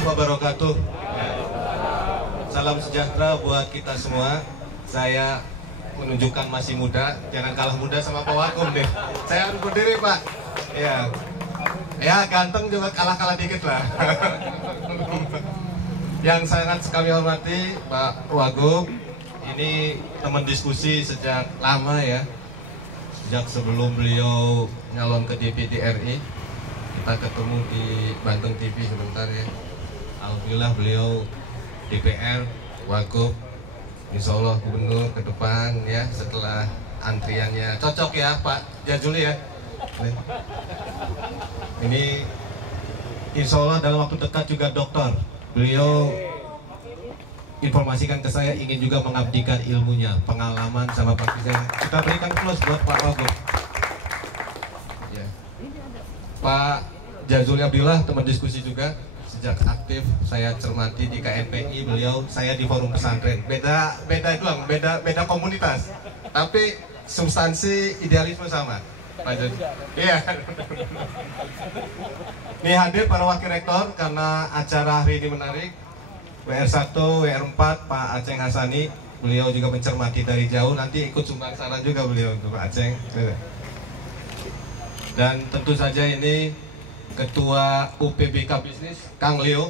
warahmatullahi wabarakatuh. Salam sejahtera buat kita semua. Saya menunjukkan masih muda, jangan kalah muda sama Pak Wagub deh. Saya harus berdiri, Pak. Ya ganteng juga kalah-kalah dikit lah. Yang sangat kami hormati Pak Wagub, ini teman diskusi sejak lama ya. Sejak sebelum beliau nyalon ke DPD RI, kita ketemu di Banten TV sebentar ya. Alhamdulillah beliau DPR, Wagub, insya Allah gubernur ke depan ya, setelah antriannya cocok ya Pak Jazuli ya. Ini insya Allah dalam waktu dekat juga dokter. Beliau informasikan ke saya ingin juga mengabdikan ilmunya, pengalaman sama praktisnya. Kita berikan plus buat Pak Wagub ya. Pak Jazuli Abdillah, teman diskusi juga. Sejak aktif saya cermati di KNPI, beliau saya di forum pesantren. Beda doang, beda komunitas. Tapi substansi idealisme sama. Pak Jazuli. Iya. Nih hadir para wakil rektor karena acara hari ini menarik. WR1, WR4, Pak Aceng Hasani, beliau juga mencermati dari jauh. Nanti ikut sumbang saran juga beliau untuk Pak Aceng. Dan tentu saja ini Ketua UPBK Bisnis, Kang Leo,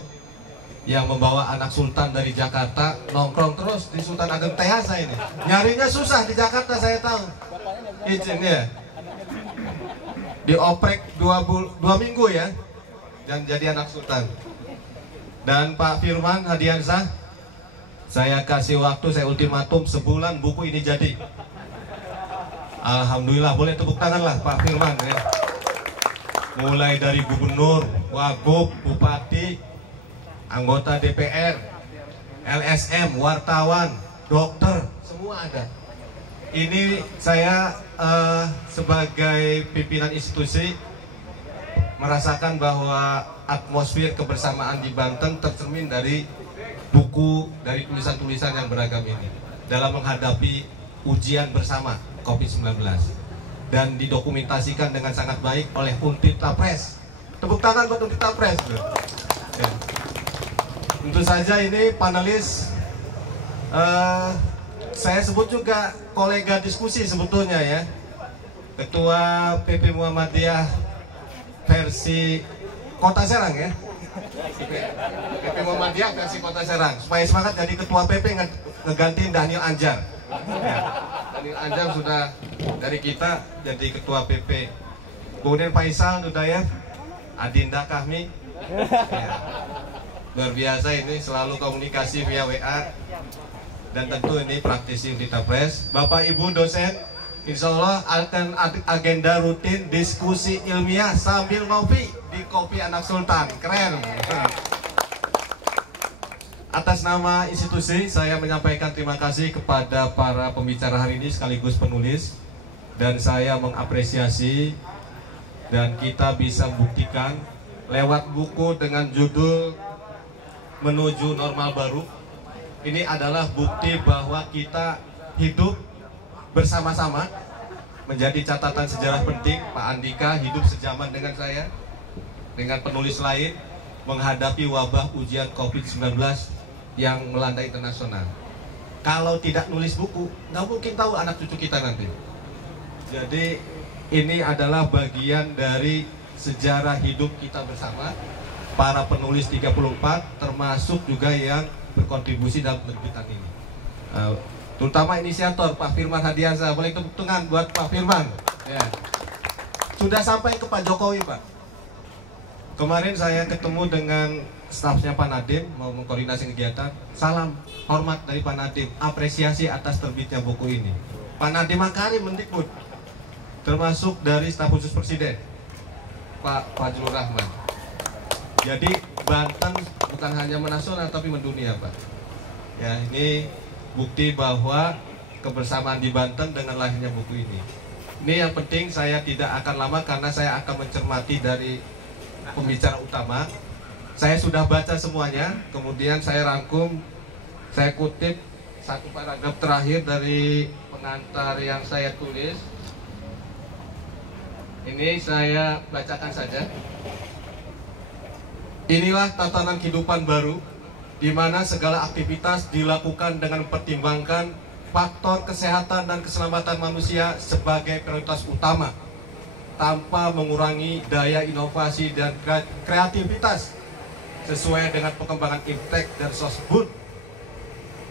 yang membawa anak sultan dari Jakarta, nongkrong terus di Sultan Ageng Tehasa ini. Nyarinya susah di Jakarta, saya tahu. Izin ya. Dioprek 2 minggu ya, dan jadi anak sultan. Dan Pak Firman Hadiansah, saya kasih waktu, saya ultimatum sebulan buku ini jadi. Alhamdulillah, boleh tepuk tangan lah Pak Firman ya. Mulai dari gubernur, wagub, bupati, anggota DPR, LSM, wartawan, dokter, semua ada. Ini saya sebagai pimpinan institusi merasakan bahwa atmosfer kebersamaan di Banten tercermin dari buku, dari tulisan-tulisan yang beragam ini dalam menghadapi ujian bersama COVID-19, dan didokumentasikan dengan sangat baik oleh Untita Press. Tepuk tangan buat Untita Press. Ya. Tentu saja ini panelis saya sebut juga kolega diskusi sebetulnya ya. Ketua PP Muhammadiyah versi Kota Serang ya. PP Muhammadiyah versi Kota Serang. Supaya semangat jadi ketua PP ngegantiin Daniel Anjar. Ya. Daniel Anjar sudah dari kita jadi ketua PP. Kemudian Faisal Nudayef, Adinda Kahmi. Ya. Luar biasa ini, selalu komunikasi via WA. Dan tentu ini praktisi Untita Press. Bapak Ibu dosen, insya Allah akan agenda rutin diskusi ilmiah sambil ngopi di Kopi Anak Sultan. Keren. Atas nama institusi, saya menyampaikan terima kasih kepada para pembicara hari ini sekaligus penulis. Dan saya mengapresiasi, dan kita bisa buktikan lewat buku dengan judul Menuju Normal Baru. Ini adalah bukti bahwa kita hidup bersama-sama. Menjadi catatan sejarah penting. Pak Andika hidup sejaman dengan saya, dengan penulis lain, menghadapi wabah ujian COVID-19 yang melanda internasional. Kalau tidak nulis buku, nggak mungkin tahu anak cucu kita nanti. Jadi ini adalah bagian dari sejarah hidup kita bersama. Para penulis 34, termasuk juga yang berkontribusi dalam penerbitan ini. Terutama inisiator Pak Firman Hadiansah. Boleh tepuk tangan buat Pak Firman ya. Sudah sampai ke Pak Jokowi Pak. Kemarin saya ketemu dengan stafnya Pak Nadiem, mau mengkoordinasi kegiatan. Salam hormat dari Pak Nadiem, apresiasi atas terbitnya buku ini. Pak Nadiem Makarim Mendikbud, termasuk dari staf khusus Presiden Pak Fajrul Rahman. Jadi Banten bukan hanya menasional tapi mendunia Pak. Ya, ini bukti bahwa kebersamaan di Banten dengan lahirnya buku ini. Ini yang penting, saya tidak akan lama karena saya akan mencermati dari pembicara utama. Saya sudah baca semuanya, kemudian saya rangkum, saya kutip satu paragraf terakhir dari pengantar yang saya tulis. Ini saya bacakan saja. Inilah tatanan kehidupan baru, di mana segala aktivitas dilakukan dengan mempertimbangkan faktor kesehatan dan keselamatan manusia sebagai prioritas utama, tanpa mengurangi daya inovasi dan kreativitas sesuai dengan perkembangan iptek dan sosbud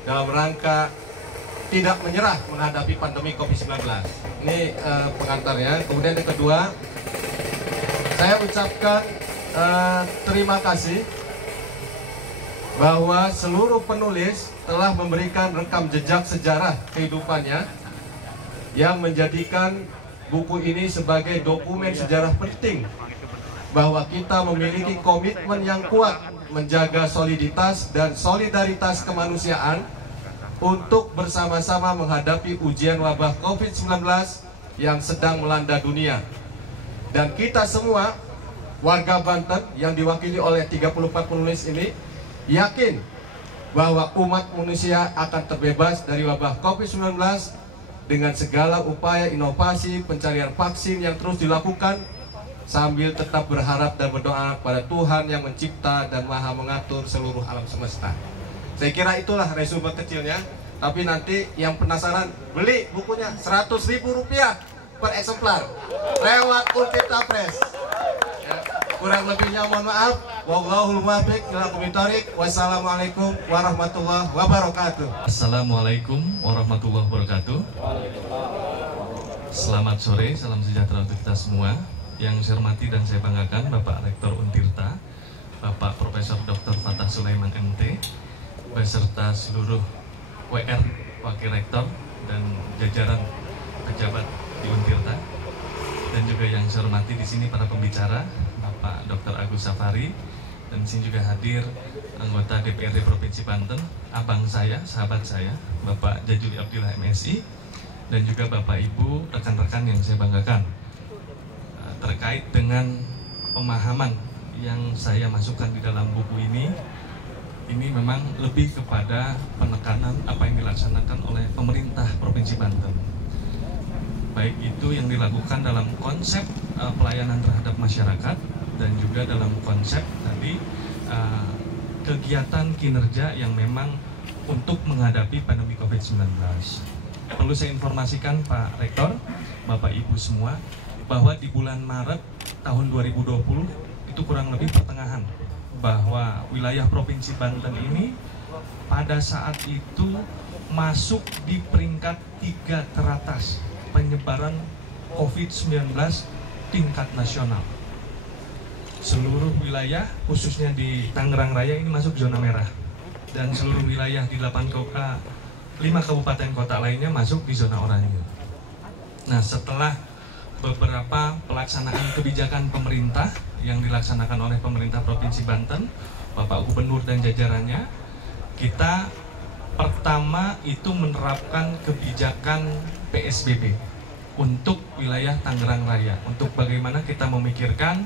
dalam rangka tidak menyerah menghadapi pandemi COVID-19. Ini pengantarnya. Kemudian yang kedua, saya ucapkan terima kasih bahwa seluruh penulis telah memberikan rekam jejak sejarah kehidupannya yang menjadikan buku ini sebagai dokumen sejarah penting bahwa kita memiliki komitmen yang kuat menjaga soliditas dan solidaritas kemanusiaan untuk bersama-sama menghadapi ujian wabah COVID-19 yang sedang melanda dunia. Dan kita semua warga Banten yang diwakili oleh 34 penulis ini yakin bahwa umat manusia akan terbebas dari wabah COVID-19 dengan segala upaya inovasi pencarian vaksin yang terus dilakukan, sambil tetap berharap dan berdoa pada Tuhan yang mencipta dan maha mengatur seluruh alam semesta. Saya kira itulah resume kecilnya. Tapi nanti yang penasaran, beli bukunya Rp100.000 per eksemplar lewat Untirta Press. Ya, kurang lebihnya mohon maaf. Wallahul muwaffiq ila aqwamit thoriq. Wassalamualaikum warahmatullahi wabarakatuh. Assalamualaikum warahmatullahi wabarakatuh. Selamat sore, salam sejahtera untuk kita semua. Yang saya hormati dan saya banggakan Bapak Rektor Untirta, Bapak Profesor Dr. Fatah Sulaiman MT, beserta seluruh WR, Wakil Rektor, dan jajaran pejabat di Untirta, dan juga yang saya hormati di sini para pembicara, Bapak Dr. Agus Safari, dan di sini juga hadir anggota DPRD Provinsi Banten, abang saya, sahabat saya, Bapak Jajuli Abdillah MSI, dan juga Bapak Ibu, rekan-rekan yang saya banggakan. Terkait dengan pemahaman yang saya masukkan di dalam buku ini memang lebih kepada penekanan apa yang dilaksanakan oleh pemerintah Provinsi Banten. Baik itu yang dilakukan dalam konsep pelayanan terhadap masyarakat, dan juga dalam konsep tadi kegiatan kinerja yang memang untuk menghadapi pandemi COVID-19. Perlu saya informasikan Pak Rektor, Bapak Ibu semua, bahwa di bulan Maret tahun 2020 itu kurang lebih pertengahan, bahwa wilayah Provinsi Banten ini pada saat itu masuk di peringkat 3 teratas penyebaran COVID-19 tingkat nasional. Seluruh wilayah, khususnya di Tangerang Raya, ini masuk zona merah, dan seluruh wilayah di 5 kabupaten kota lainnya masuk di zona oranye. Nah, setelah beberapa pelaksanaan kebijakan pemerintah yang dilaksanakan oleh pemerintah Provinsi Banten, Bapak Gubernur dan jajarannya, kita pertama itu menerapkan kebijakan PSBB untuk wilayah Tangerang Raya, untuk bagaimana kita memikirkan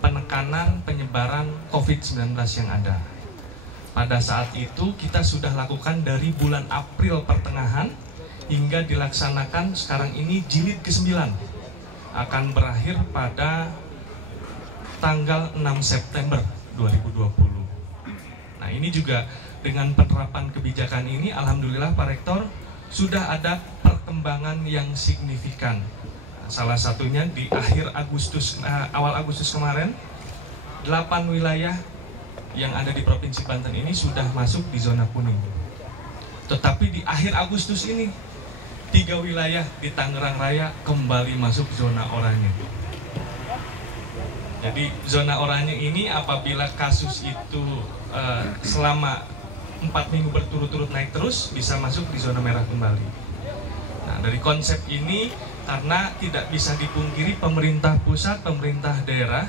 penekanan penyebaran COVID-19 yang ada. Pada saat itu kita sudah lakukan dari bulan April pertengahan hingga dilaksanakan sekarang ini jilid ke-9, akan berakhir pada tanggal 6 September 2020. Nah, ini juga dengan penerapan kebijakan ini, alhamdulillah Pak Rektor, sudah ada perkembangan yang signifikan. Salah satunya di awal Agustus kemarin, 8 wilayah yang ada di Provinsi Banten ini sudah masuk di zona kuning. Tetapi di akhir Agustus ini, 3 wilayah di Tangerang Raya kembali masuk zona oranye. Jadi zona oranye ini apabila kasus itu selama 4 minggu berturut-turut naik terus, bisa masuk di zona merah kembali. Nah, dari konsep ini, karena tidak bisa dipungkiri pemerintah pusat, pemerintah daerah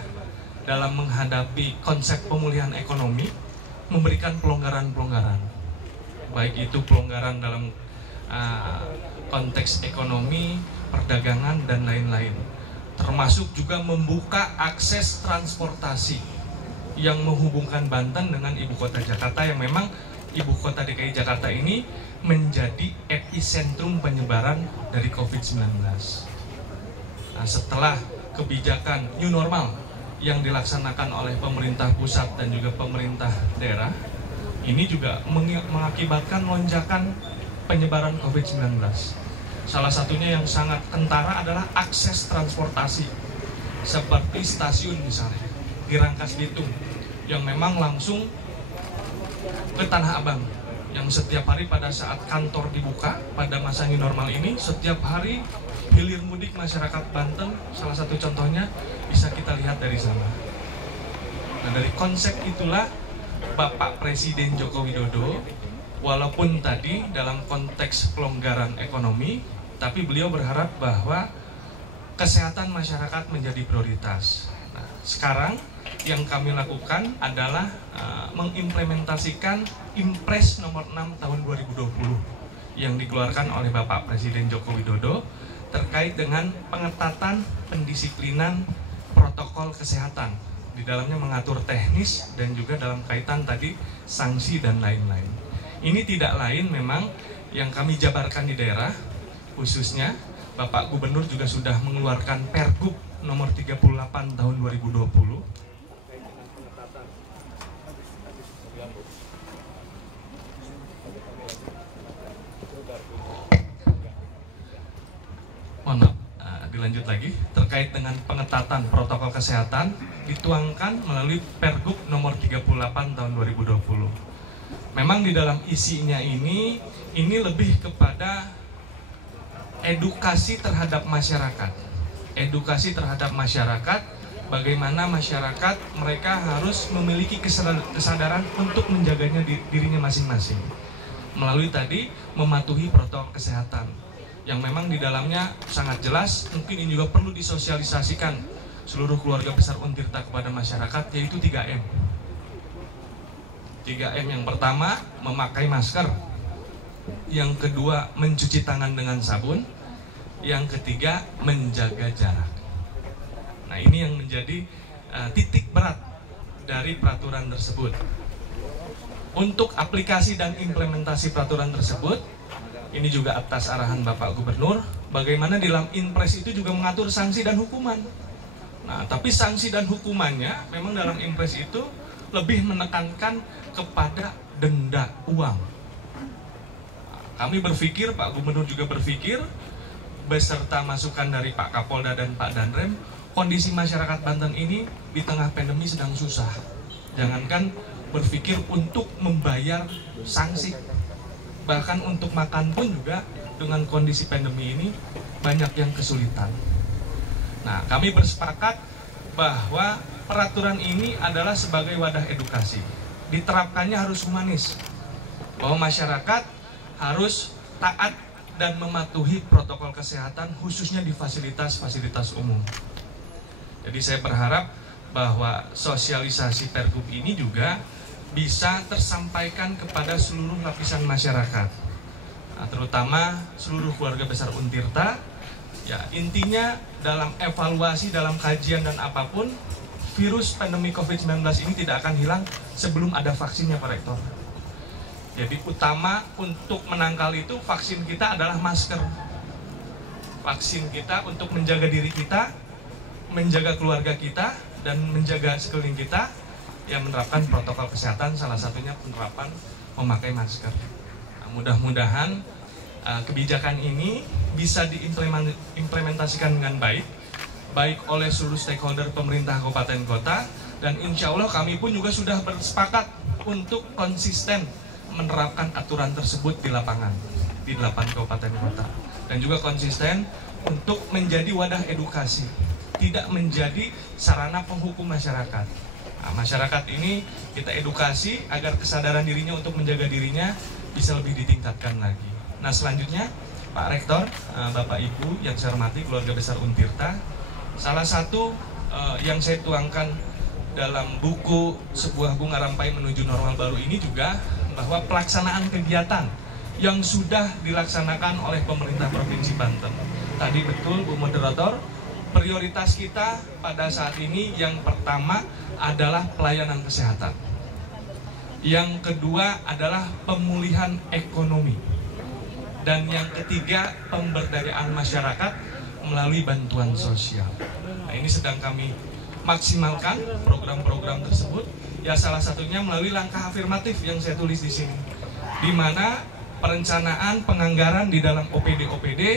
dalam menghadapi konsep pemulihan ekonomi memberikan pelonggaran-pelonggaran, baik itu pelonggaran dalam konteks ekonomi, perdagangan, dan lain-lain, termasuk juga membuka akses transportasi yang menghubungkan Banten dengan ibu kota Jakarta, yang memang ibu kota DKI Jakarta ini menjadi epicentrum penyebaran dari COVID-19. Nah, setelah kebijakan new normal yang dilaksanakan oleh pemerintah pusat dan juga pemerintah daerah ini juga mengakibatkan lonjakan penyebaran COVID-19. Salah satunya yang sangat kentara adalah akses transportasi, seperti stasiun misalnya di Rangkas Bitung yang memang langsung ke Tanah Abang, yang setiap hari pada saat kantor dibuka pada masa new normal ini, setiap hari hilir mudik masyarakat Banten, salah satu contohnya bisa kita lihat dari sana. Nah, dari konsep itulah Bapak Presiden Joko Widodo, walaupun tadi dalam konteks pelonggaran ekonomi, tapi beliau berharap bahwa kesehatan masyarakat menjadi prioritas. Nah, sekarang yang kami lakukan adalah mengimplementasikan Impres nomor 6 tahun 2020 yang dikeluarkan oleh Bapak Presiden Joko Widodo terkait dengan pengetatan pendisiplinan protokol kesehatan. Di dalamnya mengatur teknis dan juga dalam kaitan tadi sanksi dan lain-lain. Ini tidak lain memang yang kami jabarkan di daerah, khususnya Bapak Gubernur juga sudah mengeluarkan Pergub nomor 38 tahun 2020. Mohon maaf, dilanjut lagi. Terkait dengan pengetatan protokol kesehatan dituangkan melalui Pergub nomor 38 tahun 2020. Memang di dalam isinya ini lebih kepada edukasi terhadap masyarakat. Edukasi terhadap masyarakat, bagaimana masyarakat mereka harus memiliki kesadaran untuk menjaganya dirinya masing-masing. Melalui tadi mematuhi protokol kesehatan yang memang di dalamnya sangat jelas, mungkin ini juga perlu disosialisasikan seluruh keluarga besar Untirta kepada masyarakat, yaitu 3M. 3M yang pertama, memakai masker. Yang kedua, mencuci tangan dengan sabun. Yang ketiga, menjaga jarak. Nah, ini yang menjadi titik berat dari peraturan tersebut. Untuk aplikasi dan implementasi peraturan tersebut, ini juga atas arahan Bapak Gubernur, bagaimana di dalam Impres itu juga mengatur sanksi dan hukuman. Nah, tapi sanksi dan hukumannya memang dalam Impres itu lebih menekankan kepada denda uang. Kami berpikir, Pak Gubernur juga berpikir, beserta masukan dari Pak Kapolda dan Pak Danrem, kondisi masyarakat Banten ini di tengah pandemi sedang susah. Jangankan berpikir untuk membayar sanksi, bahkan untuk makan pun juga dengan kondisi pandemi ini banyak yang kesulitan. Nah, kami bersepakat bahwa peraturan ini adalah sebagai wadah edukasi. Diterapkannya harus humanis, bahwa masyarakat harus taat dan mematuhi protokol kesehatan khususnya di fasilitas-fasilitas umum. Jadi saya berharap bahwa sosialisasi Pergub ini juga bisa tersampaikan kepada seluruh lapisan masyarakat, nah, terutama seluruh keluarga besar Untirta. Ya, intinya dalam evaluasi, dalam kajian dan apapun, virus pandemi COVID-19 ini tidak akan hilang sebelum ada vaksinnya, Pak Rektor. Jadi utama untuk menangkal itu, vaksin kita adalah masker. Vaksin kita untuk menjaga diri kita, menjaga keluarga kita, dan menjaga sekeliling kita, yang menerapkan protokol kesehatan, salah satunya penerapan memakai masker. Nah, mudah-mudahan kebijakan ini bisa diimplementasikan dengan baik oleh seluruh stakeholder pemerintah kabupaten kota, dan insya Allah kami pun juga sudah bersepakat untuk konsisten menerapkan aturan tersebut di lapangan di 8 kabupaten kota, dan juga konsisten untuk menjadi wadah edukasi, tidak menjadi sarana penghukum masyarakat. Nah, masyarakat ini kita edukasi agar kesadaran dirinya untuk menjaga dirinya bisa lebih ditingkatkan lagi. Nah, selanjutnya Pak Rektor, Bapak Ibu yang saya hormati keluarga besar Untirta, salah satu yang saya tuangkan dalam buku Sebuah Bunga Rampai Menuju Normal Baru ini juga bahwa pelaksanaan kegiatan yang sudah dilaksanakan oleh pemerintah Provinsi Banten. Tadi betul Bu Moderator, prioritas kita pada saat ini yang pertama adalah pelayanan kesehatan. Yang kedua adalah pemulihan ekonomi. Dan yang ketiga, pemberdayaan masyarakat melalui bantuan sosial. Nah, ini sedang kami maksimalkan program-program tersebut, ya salah satunya melalui langkah afirmatif yang saya tulis di sini, di mana perencanaan penganggaran di dalam OPD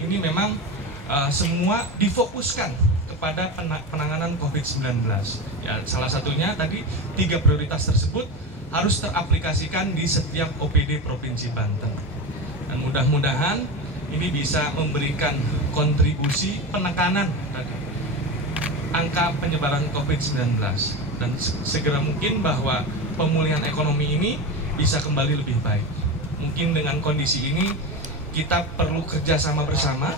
ini memang semua difokuskan kepada penanganan COVID-19. Ya, salah satunya tadi 3 prioritas tersebut harus teraplikasikan di setiap OPD Provinsi Banten. Dan mudah-mudahan ini bisa memberikan kontribusi penekanan tadi angka penyebaran COVID-19, dan segera mungkin bahwa pemulihan ekonomi ini bisa kembali lebih baik. Mungkin dengan kondisi ini kita perlu kerjasama bersama,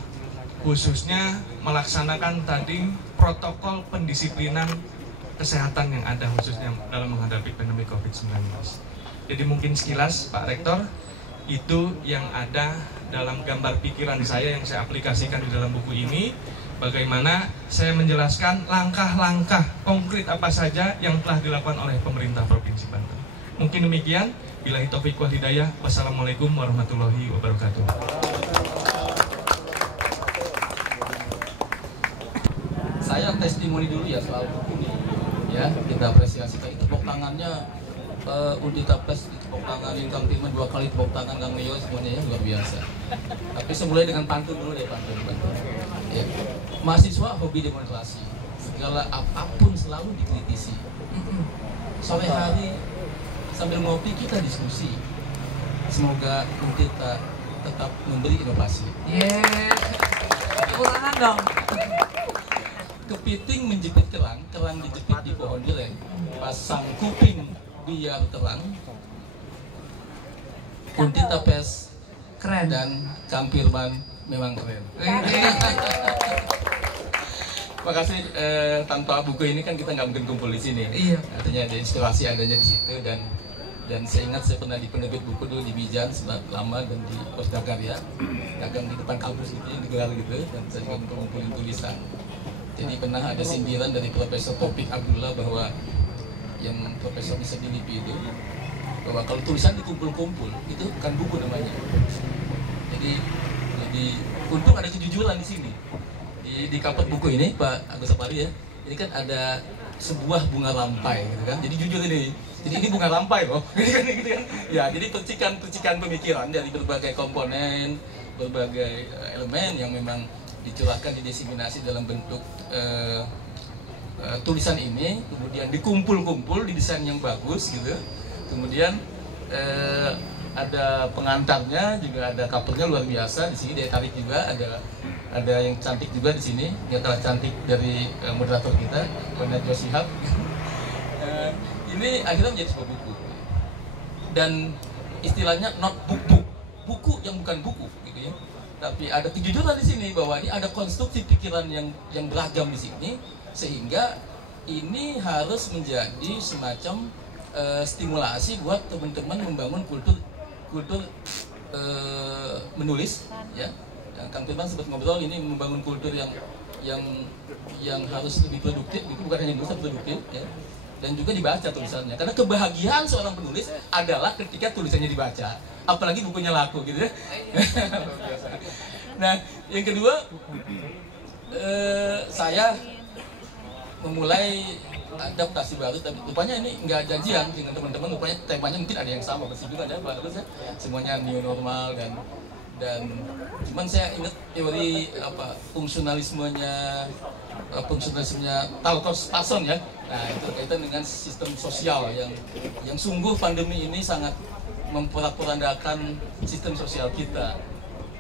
khususnya melaksanakan tadi protokol pendisiplinan kesehatan yang ada khususnya dalam menghadapi pandemi COVID-19. Jadi mungkin sekilas Pak Rektor, itu yang ada dalam gambar pikiran saya yang saya aplikasikan di dalam buku ini, bagaimana saya menjelaskan langkah-langkah konkret apa saja yang telah dilakukan oleh pemerintah Provinsi Banten. Mungkin demikian, billahi taufiq wal hidayah. Wassalamualaikum warahmatullahi wabarakatuh. Saya testimoni dulu ya soal buku ini, ya kita apresiasi. Tepuk tangannya Udi Tapes, tepuk tanganin Kang Firman 2 kali, tepuk tangan Kang Leo, semuanya ya luar biasa. Tapi semulai dengan pantun dulu deh, pantun. Ya. Mahasiswa hobi demonstrasi, segala apapun selalu dikritisi. Sore hari sambil ngopi kita diskusi. Semoga kita tetap memberi inovasi. Ulangan dong. Kepiting menjepit kerang, kerang dijepit di pohon jelen. Pasang kuping biar terang. Udi Tapes Keren. dan Kang Firman memang keren. Makasih, tanpa buku ini kan kita nggak mungkin kumpul di sini. Iya. Artinya ada inspirasi adanya di situ, dan saya ingat saya pernah di penerbit buku dulu di Bijan lama, dan di Pos Karya dagang di depan kampus gitu yang digelar gitu, dan saya juga mengumpulin tulisan. Jadi pernah ada sindiran dari Profesor Topik Abdullah bahwa yang Profesor bisa dilipi itu, bahwa kalau tulisan dikumpul-kumpul itu bukan buku namanya. Jadi untung ada kejujuran di sini. Di cover buku ini Pak Agus Sapari ya, ini kan ada sebuah bunga rampai gitu kan. Jadi jujur ini. Jadi ini bunga rampai loh. Gitu kan. Ya, jadi percikan pemikiran dari berbagai komponen, berbagai elemen yang memang dicurahkan, didiseminasi dalam bentuk tulisan ini, kemudian dikumpul-kumpul, didesain yang bagus gitu. Kemudian ada pengantarnya juga, ada covernya luar biasa di sini, daya tarik juga, ada yang cantik juga di sini, yang kalah cantik dari moderator kita, Pak Najwa Shihab. Ini akhirnya menjadi sebuah buku, dan istilahnya not book, buku yang bukan buku gitu ya. Tapi ada kejujuran di sini bahwa ini ada konstruksi pikiran yang beragam di sini, sehingga ini harus menjadi semacam stimulasi buat teman-teman membangun kultur menulis ya. Kang Firman sempat ngobrol, ini membangun kultur yang harus lebih produktif, itu bukan hanya nulis, produktif ya. Dan juga dibaca tulisannya, karena kebahagiaan seorang penulis adalah ketika tulisannya dibaca, apalagi bukunya laku gitu ya. Nah, yang kedua, saya memulai adaptasi baru, tapi rupanya ini nggak janjian dengan teman-teman, rupanya temanya mungkin ada yang sama, pasti juga ada bagus ya, semuanya new normal, dan cuman saya ingat teori fungsionalismenya Talcott Parsons ya. Nah, itu kaitan dengan sistem sosial yang sungguh pandemi ini sangat memporak-porandakan sistem sosial kita.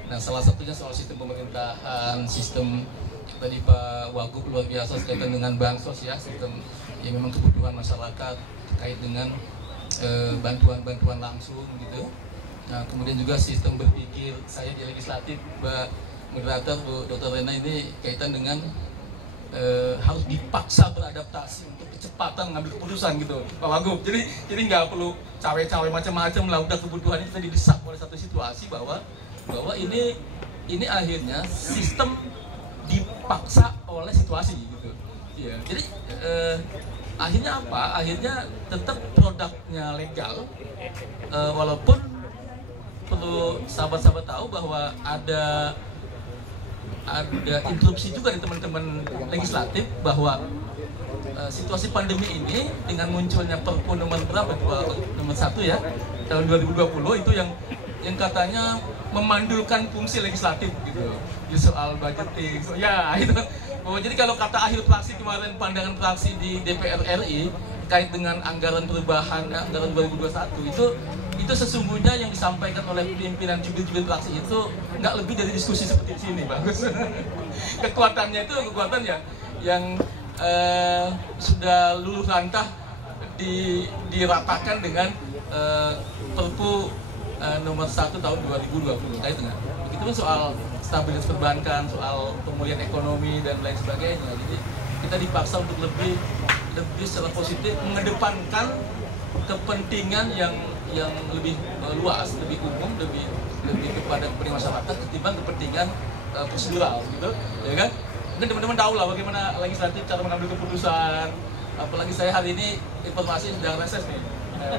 Nah, salah satunya soal sistem pemerintahan, sistem tadi Pak Wagub luar biasa kaitan dengan bansos ya, sistem yang memang kebutuhan masyarakat terkait dengan bantuan-bantuan langsung gitu. Nah, kemudian juga sistem berpikir saya di legislatif, Mbak Moderator, Bu Dr. Rena, ini kaitan dengan harus dipaksa beradaptasi untuk kecepatan mengambil keputusan gitu, Pak Wagub. Jadi nggak perlu cawe-cawe macam-macam lah, udah kebutuhannya kita didesak oleh satu situasi bahwa ini akhirnya sistem dipaksa oleh situasi gitu. Ya, jadi akhirnya apa? Akhirnya tetap produknya legal, walaupun perlu sahabat-sahabat tahu bahwa ada ada interupsi juga di teman-teman legislatif bahwa situasi pandemi ini dengan munculnya Perpu nomor berapa itu, nomor 1 ya tahun 2020 itu yang katanya memandulkan fungsi legislatif gitu di soal budgeting. So, ya itu. Oh, jadi kalau kata akhir fraksi kemarin, pandangan fraksi di DPR RI terkait dengan anggaran perubahan anggaran 2021 itu sesungguhnya yang disampaikan oleh pimpinan jubir-jubir fraksi itu nggak lebih dari diskusi seperti di sini, bagus. Kekuatannya itu kekuatan yang sudah luluh lantah diratakan dengan Perpu nomor 1 tahun 2020 terkait dengan begitu pun soal stabilitas perbankan, soal pemulihan ekonomi dan lain sebagainya. Jadi kita dipaksa untuk lebih secara positif mengedepankan kepentingan yang lebih luas, lebih umum, lebih kepada masyarakat ketimbang kepentingan prosedural gitu, ya kan? Mungkin teman-teman tahu lah bagaimana legislatif cara mengambil keputusan. Apalagi saya hari ini informasi sedang reses nih,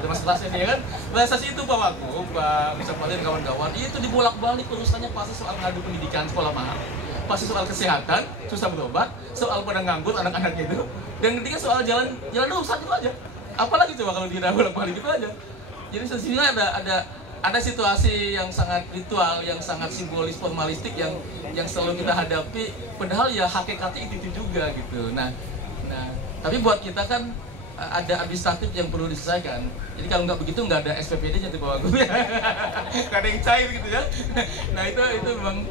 mas reses ya kan? Reses itu Pak Wagub, Pak Bisa Pali dan kawan-kawan itu dibolak-balik urusannya, pasti soal ngadu pendidikan sekolah mahal, pasti soal kesehatan susah berobat, soal pada nganggur anak-anaknya itu, dan ketika soal jalan rusak itu aja. Apalagi coba kalau dia bolak-balik itu aja. Jadi sesungguhnya ada situasi yang sangat ritual, yang sangat simbolis, formalistik yang selalu kita hadapi, padahal ya hakikatnya itu juga gitu. Nah, tapi buat kita kan ada administratif yang perlu diselesaikan. Jadi kalau nggak begitu nggak ada SPPD jadi bawa gue, nggak ada yang cair gitu ya. Nah itu memang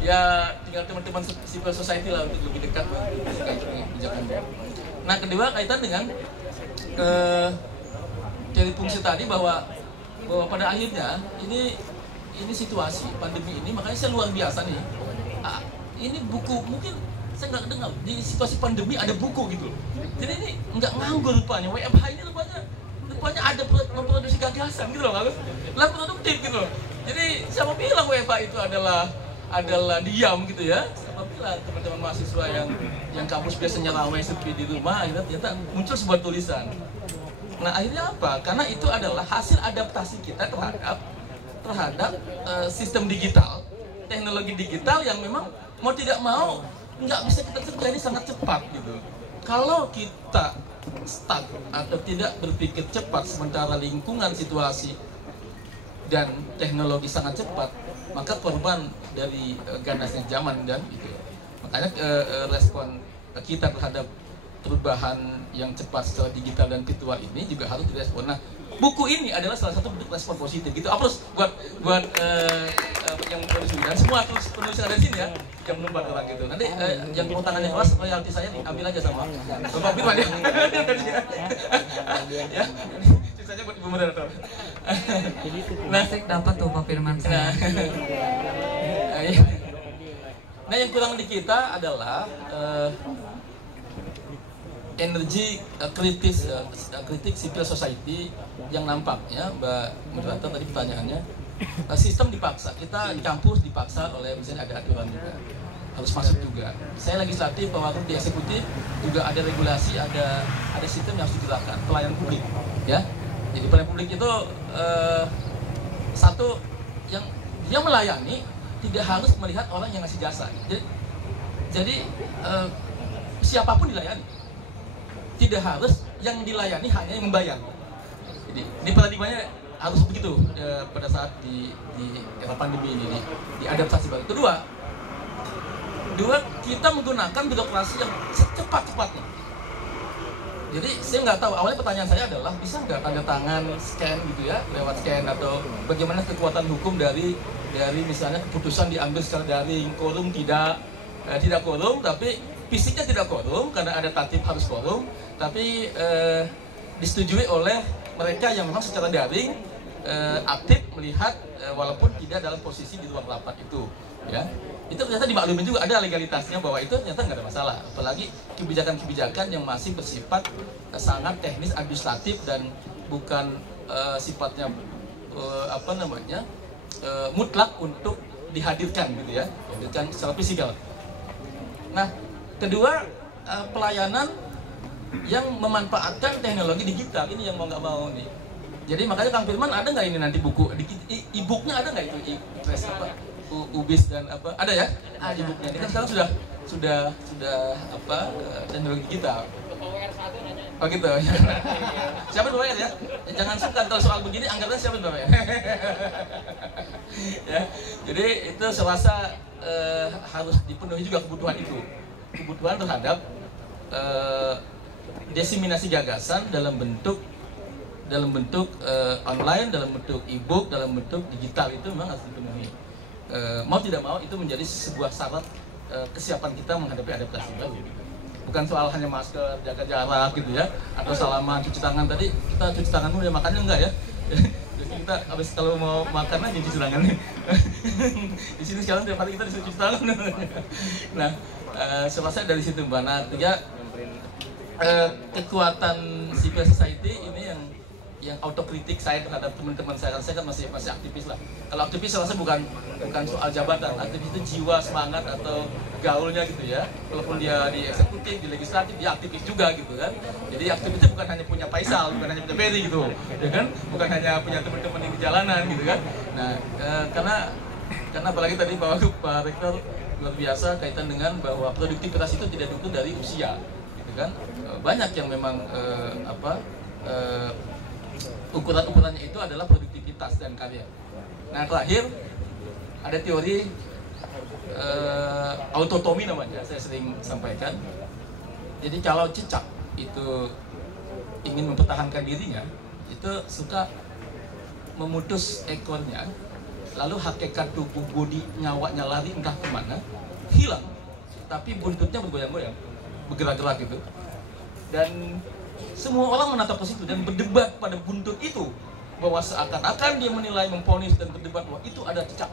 ya tinggal teman-teman civil society lah untuk lebih dekat terkait dengan kebijakan. Nah kedua kaitan dengan dari fungsi tadi bahwa pada akhirnya ini situasi pandemi ini, makanya saya luar biasa nih. Ini buku mungkin saya nggak dengar di situasi pandemi ada buku gitu. Jadi ini nggak nganggur rupanya. WFH ini rupanya ada memproduksi gagasan gitu loh, bagus. Lah produktif gitu loh. Jadi siapa bilang WFH itu adalah diam gitu ya? Siapa bilang teman-teman mahasiswa yang kampus biasanya ramai sepi di rumah, akhirnya ternyata muncul sebuah tulisan. Nah akhirnya apa? Karena itu adalah hasil adaptasi kita terhadap sistem digital, teknologi digital yang memang mau tidak mau nggak bisa kita kerjain sangat cepat gitu. Kalau kita stuck atau tidak berpikir cepat sementara lingkungan, situasi dan teknologi sangat cepat, maka korban dari ganasnya zaman dan gitu. Makanya respon kita terhadap perubahan yang cepat secara digital dan virtual ini juga harus direspon. Nah, buku ini adalah salah satu bentuk respon positif gitu. Aplaus buat yang penulis dan semua penulis yang ada di sini ya, yang menempat orang gitu. Nanti yang mau tangan yang keras, royalti saya diambil aja sama Bapak Firman ya. Ya, sisanya buat Ibu Moderator. Nah, dapat tuh Pak Firman saya. Nah, yang kurang di kita adalah energi kritik civil society yang nampaknya, Mbak Moderator tadi pertanyaannya, sistem dipaksa, kita di kampus dipaksa oleh misalnya ada aturan juga, harus masuk juga. Saya legislatif, bahwa di eksekutif juga ada regulasi, ada sistem yang harus digerakkan, pelayanan publik, ya. Jadi pelayanan publik itu satu yang dia melayani tidak harus melihat orang yang ngasih jasa. Jadi siapapun dilayani. Tidak harus yang dilayani hanya yang membayar. Jadi ini paradigmanya harus begitu pada saat di era pandemi ini, di adaptasi baru. Kedua, kita menggunakan birokrasi yang secepat-cepatnya. Jadi saya nggak tahu, awalnya pertanyaan saya adalah bisa nggak tanda tangan, scan gitu ya, lewat scan, atau bagaimana kekuatan hukum dari misalnya keputusan diambil secara daring, quorum tidak quorum, tapi fisiknya tidak quorum karena ada tatib harus quorum, tapi disetujui oleh mereka yang memang secara daring aktif melihat walaupun tidak dalam posisi di ruang rapat itu, ya. Itu ternyata dimaklumin juga ada legalitasnya bahwa itu ternyata nggak ada masalah, apalagi kebijakan-kebijakan yang masih bersifat sangat teknis administratif dan bukan sifatnya mutlak untuk dihadirkan gitu ya, dihadirkan secara fisikal. Nah, kedua, pelayanan yang memanfaatkan teknologi digital ini yang mau nggak mau nih. Jadi makanya Kang Firman, ada nggak ini nanti buku e-booknya ada nggak itu Ubis dan apa ada ya? Ada. E-booknya ini kan sekarang sudah teknologi digital. Oh gitu. Siapa yang bayar ya? Jangan sungkan kalau soal begini anggaran siapa yang bayar? Ya, jadi itu selasa harus dipenuhi juga kebutuhan terhadap desiminasi gagasan dalam bentuk online, dalam bentuk e-book, dalam bentuk digital itu memang harus dipenuhi. Mau tidak mau itu menjadi sebuah syarat kesiapan kita menghadapi adaptasi baru. Bukan soal hanya masker, jaga jarak gitu ya, atau salaman, cuci tangan. Tadi kita cuci tangan dulu ya, makannya enggak ya? Jadi kita habis kalau mau makan aja cuci tangannya. Di sini sekarang tiap hari kita disuruh cuci tangan. Nah, selesai dari situ Mbak. Nah, kekuatan civil society ini yang autokritik saya terhadap teman-teman saya kan masih aktivis lah. Kalau aktivis saya rasa bukan soal jabatan, aktivis itu jiwa, semangat atau gaulnya gitu ya. Walaupun dia di eksekutif, di legislatif, dia aktivis juga gitu kan. Jadi aktivis itu bukan hanya punya Faisal, bukan hanya punya Ferry gitu, ya kan? Bukan hanya punya teman-teman yang di jalanan gitu kan. Nah, karena apalagi tadi Pak Rektor luar biasa kaitan dengan bahwa produktivitas itu tidak diukur dari usia, gitu kan? Banyak yang memang ukuran-ukurannya itu adalah produktivitas dan karya. Nah, terakhir ada teori autotomi namanya, saya sering sampaikan. Jadi kalau cicak itu ingin mempertahankan dirinya, itu suka memutus ekornya, lalu hakikat tubuh bodi nyawanya lari entah kemana, hilang, tapi buntutnya bergoyang-goyang, bergerak-gerak gitu. Dan semua orang menatap ke situ dan berdebat pada buntut itu, bahwa seakan-akan dia menilai, memvonis dan berdebat bahwa itu ada cicak.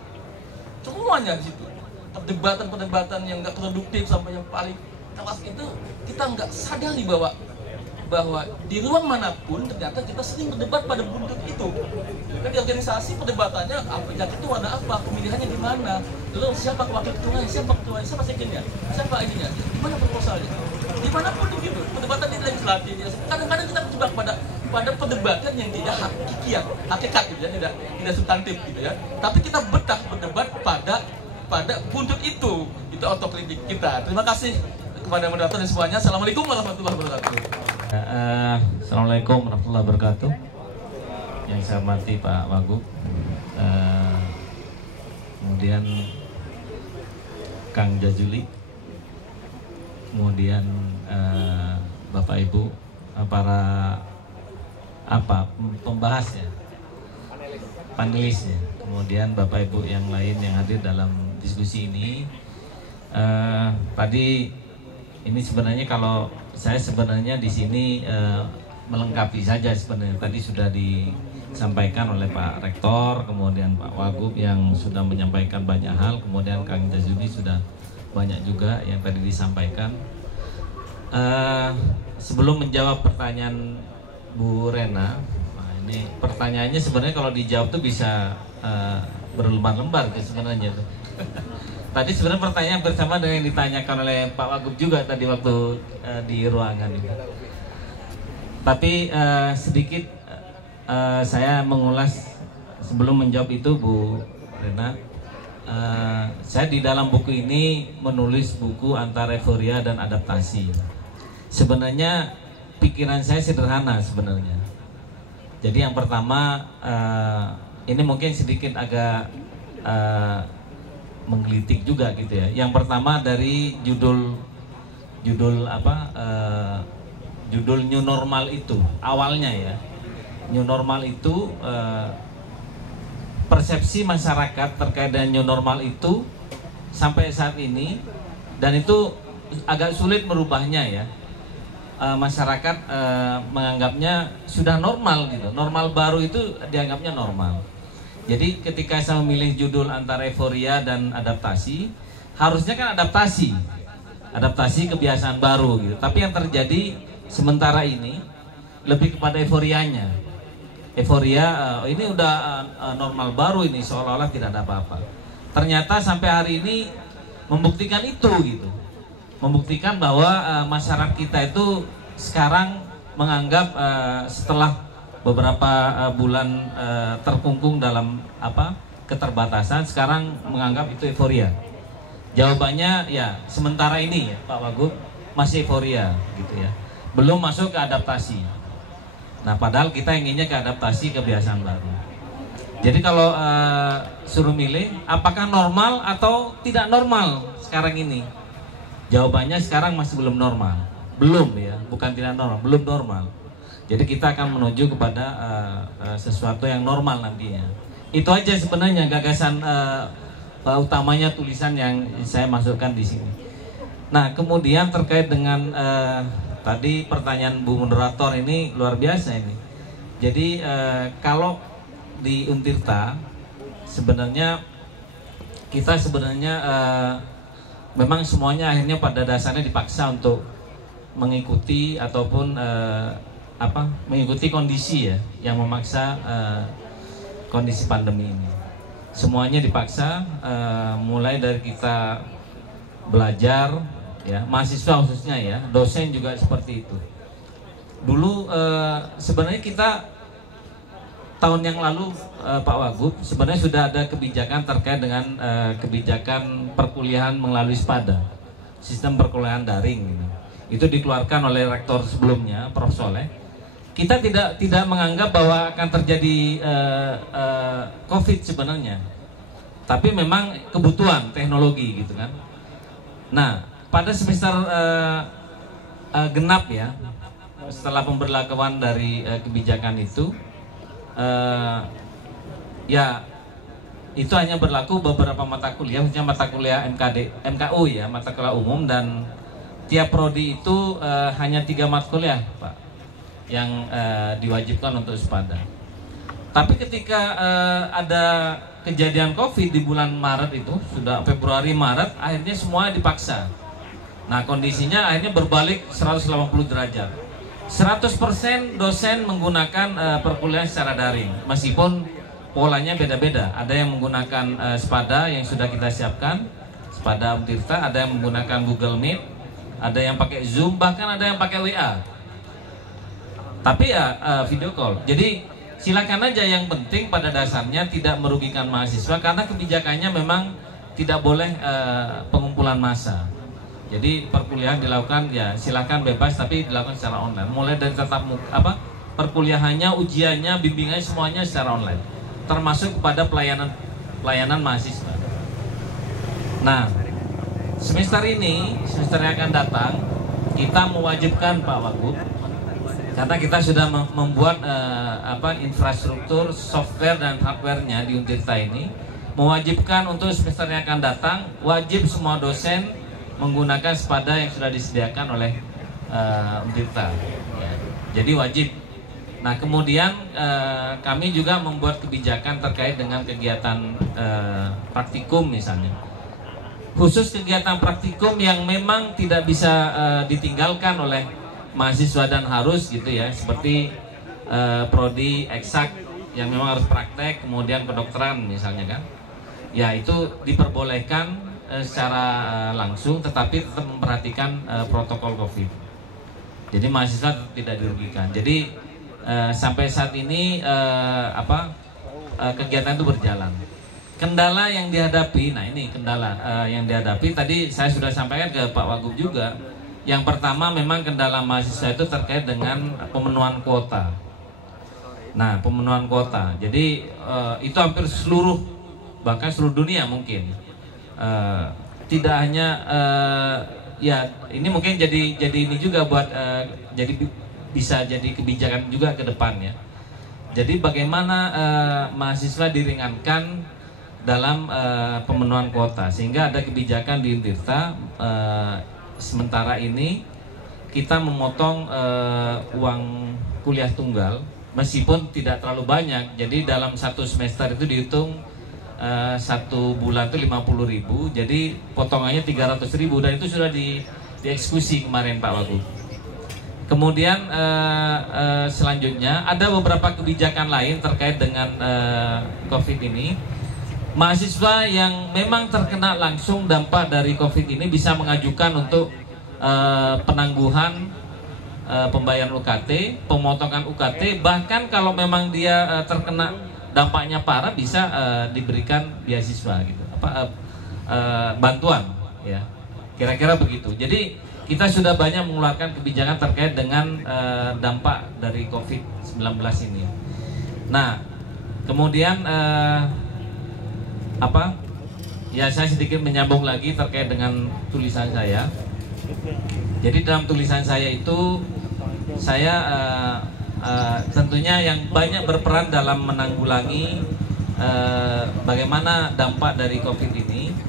Semuanya di situ. Perdebatan yang nggak produktif sampai yang paling keras itu, kita nggak sadari bahwa di ruang manapun ternyata kita sering berdebat pada buntut itu. Dan di organisasi perdebatannya apa, itu ada apa, pemilihannya di mana, lalu siapa wakil ketuanya, siapa sekjennya, siapa ininya, di mana proposalnya. Dimanapun begitu, perdebatan di legislatif. Kadang-kadang kita terjebak pada perdebatan yang tidak hakikat gitu ya, tidak substantif gitu ya. Tapi kita betah berdebat pada buntut itu autokritik kita. Terima kasih kepada moderator dan semuanya. Assalamualaikum warahmatullahi wabarakatuh. Assalamualaikum warahmatullahi wabarakatuh. Yang saya hormati Pak Wagub, kemudian Kang Jazuli, kemudian Bapak Ibu para pembahasnya, panelisnya, kemudian Bapak Ibu yang lain yang hadir dalam diskusi ini. Tadi ini sebenarnya kalau saya sebenarnya di sini melengkapi saja sebenarnya. Tadi sudah disampaikan oleh Pak Rektor, kemudian Pak Wagub yang sudah menyampaikan banyak hal, kemudian Kang Jazuli sudah banyak juga yang tadi disampaikan. Sebelum menjawab pertanyaan Bu Rena, nah ini pertanyaannya sebenarnya kalau dijawab tuh bisa berlembar-lembar sebenarnya tuh. Tadi sebenarnya pertanyaan bersama dengan yang ditanyakan oleh Pak Wagub juga tadi waktu di ruangan ini. Tapi sedikit saya mengulas sebelum menjawab itu Bu Rena. Saya di dalam buku ini menulis buku antara euforia dan adaptasi. Sebenarnya pikiran saya sederhana sebenarnya. Jadi yang pertama ini mungkin sedikit agak menggelitik juga gitu ya. Yang pertama dari judul New Normal itu awalnya ya. New Normal itu persepsi masyarakat terkait dengan New Normal itu sampai saat ini, dan itu agak sulit merubahnya ya. Masyarakat menganggapnya sudah normal gitu. Normal baru itu dianggapnya normal. Jadi ketika saya memilih judul antara euforia dan adaptasi, harusnya kan adaptasi kebiasaan baru gitu. Tapi yang terjadi sementara ini lebih kepada euforianya. Euforia ini udah normal baru ini, seolah-olah tidak ada apa-apa. Ternyata sampai hari ini membuktikan itu gitu. Membuktikan bahwa masyarakat kita itu sekarang menganggap setelah beberapa bulan terkungkung dalam keterbatasan sekarang menganggap itu euforia. Jawabannya ya sementara ini ya Pak Wagub, masih euforia gitu ya, belum masuk ke adaptasi. Nah padahal kita inginnya ke adaptasi kebiasaan baru. Jadi kalau suruh milih apakah normal atau tidak normal sekarang ini, jawabannya sekarang masih belum normal. Belum ya, bukan tidak normal, belum normal. Jadi kita akan menuju kepada sesuatu yang normal nantinya. Itu aja sebenarnya gagasan utamanya tulisan yang saya masukkan di sini. Nah kemudian terkait dengan tadi pertanyaan Bu Moderator ini luar biasa ini. Jadi kalau di Untirta sebenarnya kita memang semuanya akhirnya pada dasarnya dipaksa untuk mengikuti ataupun mengikuti kondisi ya yang memaksa kondisi pandemi ini. Semuanya dipaksa, mulai dari kita belajar ya, mahasiswa khususnya ya, dosen juga seperti itu. Dulu sebenarnya kita tahun yang lalu Pak Wagub sebenarnya sudah ada kebijakan terkait dengan kebijakan perkuliahan melalui SPADA, sistem perkuliahan daring gitu. Itu dikeluarkan oleh rektor sebelumnya Prof. Soleh. Kita tidak menganggap bahwa akan terjadi COVID sebenarnya, tapi memang kebutuhan teknologi gitu kan. Nah pada semester genap ya, setelah pemberlakuan dari kebijakan itu, ya itu hanya berlaku beberapa mata kuliah, khususnya mata kuliah MKU ya, mata kuliah umum, dan tiap prodi itu hanya 3 mata kuliah Pak yang diwajibkan untuk SPADA. Tapi ketika ada kejadian COVID di bulan Maret itu, sudah Februari Maret, akhirnya semua dipaksa. Nah kondisinya akhirnya berbalik 180 derajat. 100% dosen menggunakan perkuliahan secara daring, meskipun polanya beda-beda. Ada yang menggunakan SPADA yang sudah kita siapkan, SPADA Untirta, ada yang menggunakan Google Meet, ada yang pakai Zoom, bahkan ada yang pakai WA. Tapi ya video call. Jadi silakan aja, yang penting pada dasarnya tidak merugikan mahasiswa, karena kebijakannya memang tidak boleh pengumpulan massa. Jadi perkuliahan dilakukan ya silakan bebas, tapi dilakukan secara online. Mulai dari tatap muka, perkuliahannya, ujiannya, bimbingannya semuanya secara online, termasuk kepada pelayanan mahasiswa. Nah, semester ini, semester yang akan datang, kita mewajibkan Pak Wagub, karena kita sudah membuat infrastruktur software dan hardware-nya di Untirta ini, mewajibkan untuk semester yang akan datang wajib semua dosen menggunakan SPADA yang sudah disediakan oleh Untirta ya. Jadi wajib. Nah kemudian kami juga membuat kebijakan terkait dengan kegiatan praktikum misalnya, khusus kegiatan praktikum yang memang tidak bisa ditinggalkan oleh mahasiswa dan harus gitu ya, seperti prodi eksak yang memang harus praktek, kemudian kedokteran misalnya kan, ya itu diperbolehkan secara langsung, tetapi tetap memperhatikan protokol COVID. Jadi mahasiswa tidak dirugikan. Jadi sampai saat ini kegiatan itu berjalan. Kendala yang dihadapi, nah ini kendala yang dihadapi tadi saya sudah sampaikan ke Pak Wagub juga. Yang pertama memang kendala mahasiswa itu terkait dengan pemenuhan kuota. Nah pemenuhan kuota, jadi itu hampir seluruh, bahkan seluruh dunia mungkin. Tidak hanya ya ini mungkin jadi ini juga buat jadi bisa jadi kebijakan juga ke depan ya. Jadi bagaimana mahasiswa diringankan dalam pemenuhan kuota, sehingga ada kebijakan di Untirta sementara ini kita memotong uang kuliah tunggal meskipun tidak terlalu banyak. Jadi dalam satu semester itu dihitung satu bulan itu 50.000, jadi potongannya 300.000, dan itu sudah dieksekusi kemarin Pak Wagub. Kemudian selanjutnya ada beberapa kebijakan lain terkait dengan COVID ini. Mahasiswa yang memang terkena langsung dampak dari COVID ini bisa mengajukan untuk penangguhan pembayaran UKT, pemotongan UKT, bahkan kalau memang dia terkena dampaknya parah bisa diberikan beasiswa gitu, bantuan ya, kira-kira begitu. Jadi kita sudah banyak mengeluarkan kebijakan terkait dengan dampak dari COVID-19 ini. Nah, kemudian ya saya sedikit menyambung lagi terkait dengan tulisan saya. Jadi dalam tulisan saya itu saya tentunya yang banyak berperan dalam menanggulangi bagaimana dampak dari COVID ini.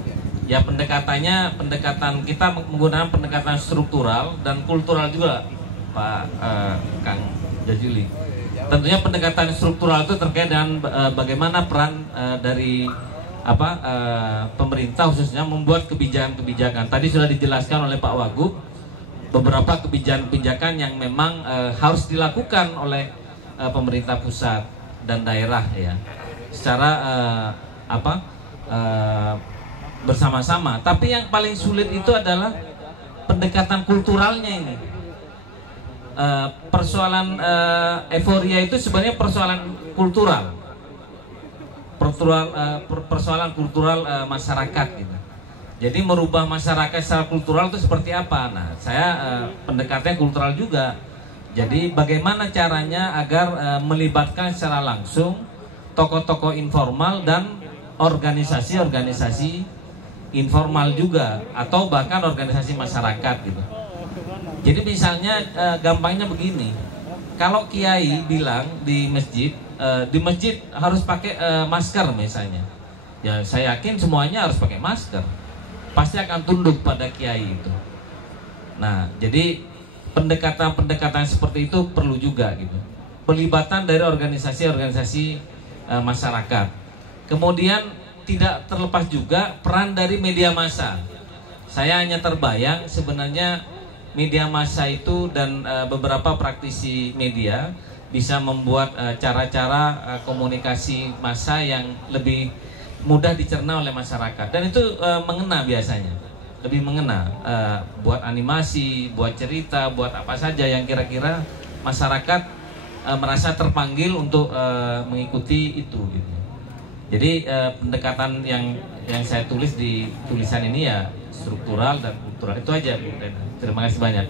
Ya pendekatan kita menggunakan pendekatan struktural dan kultural juga, Pak Kang Jazuli. Tentunya pendekatan struktural itu terkait dengan bagaimana peran dari pemerintah khususnya membuat kebijakan-kebijakan. Tadi sudah dijelaskan oleh Pak Wagub beberapa kebijakan-kebijakan yang memang harus dilakukan oleh pemerintah pusat dan daerah ya, secara bersama-sama. Tapi yang paling sulit itu adalah pendekatan kulturalnya ini. Persoalan euforia itu sebenarnya persoalan kultural, persoalan kultural masyarakat gitu. Jadi merubah masyarakat secara kultural itu seperti apa? Nah, saya pendekatannya kultural juga. Jadi bagaimana caranya agar melibatkan secara langsung tokoh-tokoh informal dan organisasi-organisasi informal juga, atau bahkan organisasi masyarakat gitu. Jadi misalnya gampangnya begini, kalau kiai bilang di masjid harus pakai masker misalnya, ya saya yakin semuanya harus pakai masker, pasti akan tunduk pada kiai itu. Nah, jadi pendekatan-pendekatan seperti itu perlu juga gitu, pelibatan dari organisasi-organisasi masyarakat. Kemudian tidak terlepas juga peran dari media massa. Saya hanya terbayang sebenarnya media massa itu dan beberapa praktisi media bisa membuat cara-cara komunikasi massa yang lebih mudah dicerna oleh masyarakat, dan itu mengena, biasanya lebih mengena, buat animasi, buat cerita, buat apa saja yang kira-kira masyarakat merasa terpanggil untuk mengikuti itu gitu. Jadi pendekatan yang saya tulis di tulisan ini ya struktural dan kultural, itu aja Bu Rena. Terima kasih banyak.